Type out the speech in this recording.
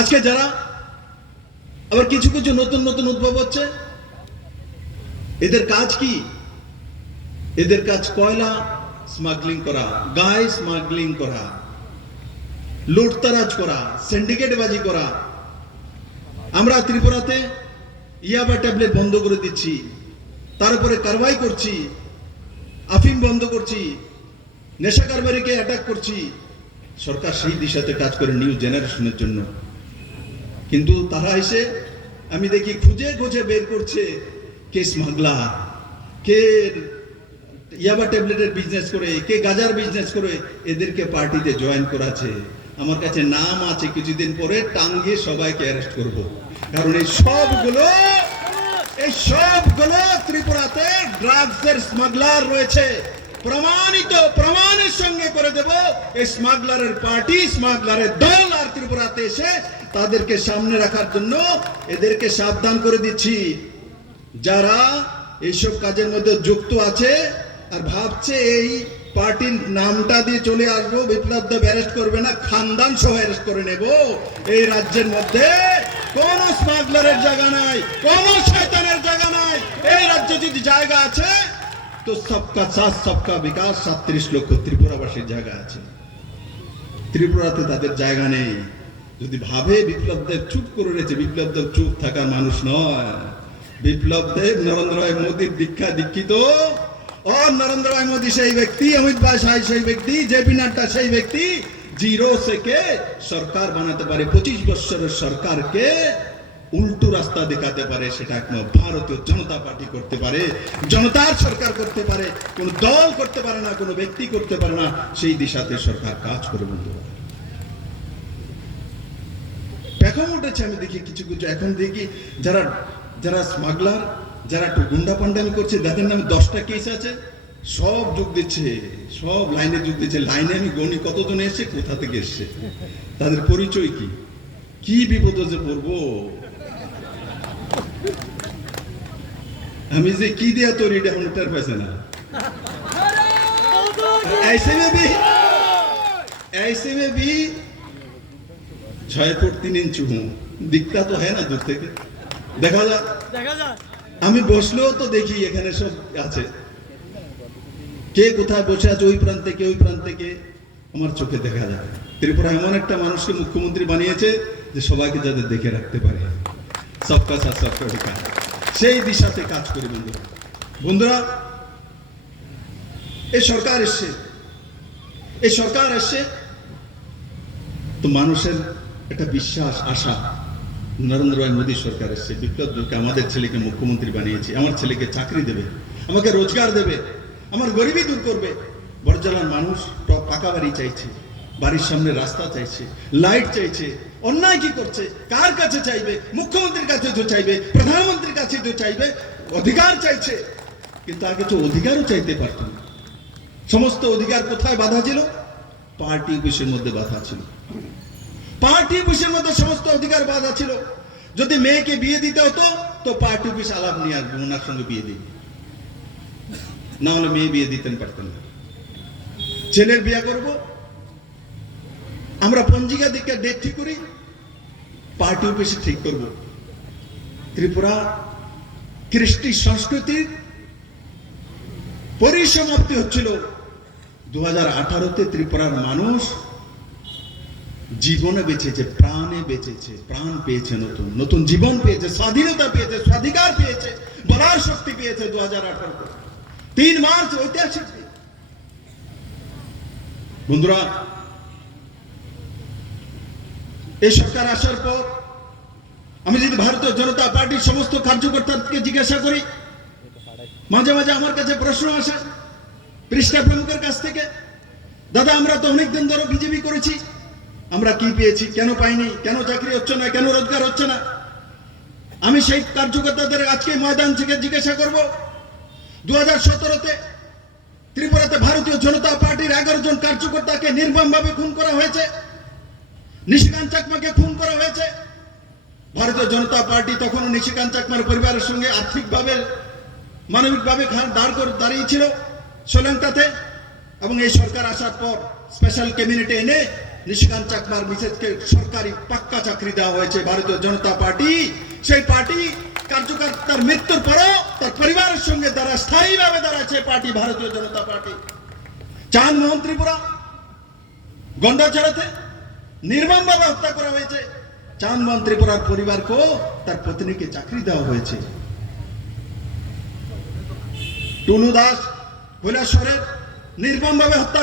আজকে যারা আবার কিছু কিছু নতুন নতুন উদ্ভব হচ্ছে, এদের কাজ কি? এদের কাজ কয়লা স্মাগলিং করা, গায়ে স্মাগলিং করা, লুটতারাজ করা, সিন্ডিকেটবাজি করা। আমরা ত্রিপুরাতে ইয়াবা ট্যাবলেট বন্ধ করে দিচ্ছি, তার উপরে কারবাই করছি, আফিম বন্ধ করছি, নেশা কারবারিকে অ্যাটাক করছি। সরকার সেই দিশাতে কাজ করে নিউ জেনারেশনের জন্য, কিন্তু তারা এসে আমি দেখি খুঁজে খুঁজে বের করছে কে স্মাগলার, কে ইয়াবা ট্যাবলেটের বিজনেস করে, কে গাজার বিজনেস করে, এদেরকে পার্টিতে জয়েন করাছে। আমার কাছে নাম আছে, কিছুদিন পরে টাঙ্গিয়ে সবাইকে অ্যারেস্ট করব, কারণ এই সবগুলো ত্রিপুরাতে ড্রাগসের স্মাগলার রয়েছে। প্রমাণিত, প্রমাণের সঙ্গে করে দেব এই স্মাগলারের পার্টি, স্মাগলারের দল। আর ত্রিপুরাতে এসে তাদেরকে সামনে রাখার জন্য এদেরকে সাবধান করে দিচ্ছি, যারা এইসব কাজের মধ্যে যুক্ত আছে আর ভাবছে এই পার্টির নামটা দিয়ে চলে আসবো, বিপ্লব দেব অ্যারেস্ট করবে না, খানদান সহ অ্যারেস্ট করে নেব। এই রাজ্যের মধ্যে কোন স্মাগলারের জায়গা নাই, কোন শয়তানের জায়গা নাই। এই রাজ্যে যদি জায়গা আছে তো সবকা সাথ সবকা বিকাশ, 37 লক্ষ ত্রিপুরাবাসীর জায়গা আছে। ত্রিপুরাতে তাদের জায়গা নেই। যদি ভাবে বিপ্লব দেব চুপ করে রয়েছে, বিপ্লব দেব চুপ থাকার মানুষ নয়। বিপ্লব দেব নরেন্দ্র ভাই মোদীর দীক্ষিত। নরেন্দ্র ভাই মোদী সেই ব্যক্তি, অমিত ভাই শাহ সেই ব্যক্তি, জেপি নাড্ডা সেই ব্যক্তি, জিরো থেকে সরকার বানাতে পারে। 25 বছরের সরকারকে উল্টো রাস্তা দেখাতে পারে। সেটা একমাত্র ভারতীয় জনতা পার্টি করতে পারে, জনতার সরকার করতে পারে। কোন দল করতে পারে না, কোন ব্যক্তি করতে পারে না। সেই দিশাতে সরকার কাজ করে। বন্ধু এখন উঠেছে, আমি দেখি কিছু কিছু, এখন দেখি যারা যারা স্মাগলার, যারা একটু গুন্ডা পান্ডামি করছে, যাদের নামে 10টা কেস আছে, সব যোগ দিচ্ছে, সব লাইনে যোগ দিচ্ছে। লাইনে আমি গণি কতজন এসছে, কোথা থেকে এসছে, তাদের পরিচয় কি, কি বিপদে যে পড়বো। আমি যে কি দেয়া তৈরি এখন উঠার পাইছে না। ऐसे में भी 6 फुट 3 इंच हूं, दिखता तो है ना दूर থেকে, দেখা যায়। আমি বসলেও তো দেখি এখানে সব আছে, কে কোথায় বসে আছে, ওই প্রান্তে কে ওই প্রান্তে কে, আমার চোখে দেখা যায়। ত্রিপুরা এমন একটা মানুষকে মুখ্যমন্ত্রী বানিয়েছে যে সবাইকে যাদের দেখে রাখতে পারে, সবকা সাথ সবকা বিকাশ, সেই দিশাতে কাজ করি। বন্ধুরা, এই সরকার এসছে তো মানুষের একটা বিশ্বাস, আশা, নরেন্দ্র ভাই মোদী সরকার এসছে, বিপ্লব দেবকে, আমাদের ছেলেকে মুখ্যমন্ত্রী বানিয়েছে, আমার ছেলেকে চাকরি দেবে, আমাকে রোজগার দেবে, আমার গরিবী দূর করবে। বড়জলার মানুষ পাকা বাড়ি চাইছে, বাড়ির সামনে রাস্তা চাইছে, লাইট চাইছে। অন্যায় কি করছে, কার কাছে চাইবে? মুখ্যমন্ত্রীর কাছে তো চাইবে, প্রধানমন্ত্রীর কাছে তো চাইবে, অধিকার চাইছে। কিন্তু আগে তো অধিকারও চাইতে পারত না। সমস্ত অধিকার কোথায় বাধা ছিল? পার্টি অফিসের মধ্যে বাধা ছিল। পার্টি অফিসের মধ্যে সমস্ত অধিকার বাধা ছিল। যদি মেয়েকে বিয়ে দিতে হতো তো পার্টি অফিস আলাপ নিয়ে আসবে, ওনার সঙ্গে বিয়ে দিই, না হলে মেয়ে বিয়ে দিতেন পারতেন না। ছেলের বিয়ে করব, আমরা পঞ্জিকা দিকে ডেট ঠিক করি, পার্টি অফিসে ঠিক করব। ত্রিপুরা কৃষ্টি সংস্কৃতির পরিসমাপ্তি হচ্ছিল 2018-তে। ত্রিপুরার মানুষ জীবনে বেঁচেছে, প্রাণে বেঁচেছে, প্রাণ পেয়েছে, নতুন নতুন জীবন পেয়েছে, স্বাধীনতা পেয়েছে, স্বাধিকার পেয়েছে, বলার শক্তি পেয়েছে 2018-তে। 3 মার্চ ঐতিহাসিক। বন্ধুরা, এই সরকার আসার পর আমি যদি ভারতীয় জনতা পার্টির সমস্ত কার্যকর্তাকে জিজ্ঞাসা করি, মাঝে মাঝে আমার কাছে প্রশ্ন আসে পৃষ্ঠা প্রমুখের কাছ থেকে, দাদা আমরা তো অনেকদিন ধরে বিজেপি করেছি, আমরা কি পেয়েছি, কেন পাইনি, কেন চাকরি হচ্ছে না, কেন রোজগার হচ্ছে না? আমি সেই কার্যকর্তাদের আজকে ময়দান থেকে জিজ্ঞাসা করব, 2017-তে ত্রিপুরাতে ভারতীয় জনতা পার্টির 11 জন কার্যকর্তাকে নির্মমভাবে খুন করা হয়েছে, নিশিকান্ত চাকমাকে খুন করা হয়েছে। ভারতীয় জনতা পার্টি তখন নিশিকান্ত চাকমার পরিবারের সঙ্গে আর্থিকভাবে, মানবিকভাবে দাঁড়িয়েছিল শ্রীলঙ্কাতে। এবং এই সরকার আসার পর স্পেশাল ক্যাবিনেটে এনে নিশিকান্ত চাকমার মিসেসকে সরকারি পাক্কা চাকরি দেওয়া হয়েছে ভারতীয় জনতা পার্টি। সেই পার্টি কার্যকর তার মৃত্যুর পরও তার পরিবারের সঙ্গে তারা স্থায়ীভাবে দাঁড়াচ্ছে পার্টি ভারতীয় জনতা পার্টি। চাঁদ মোহন ত্রিপুরা গন্ডাছড়াতে নির্মমভাবে হত্যা করা হয়েছে। চাঁদ মোহন ত্রিপুরার পরিবারকেও তার পত্নীকে চাকরি দেওয়া হয়েছে। টুনু দাস কৈলাসহরের নির্মমভাবে হত্যা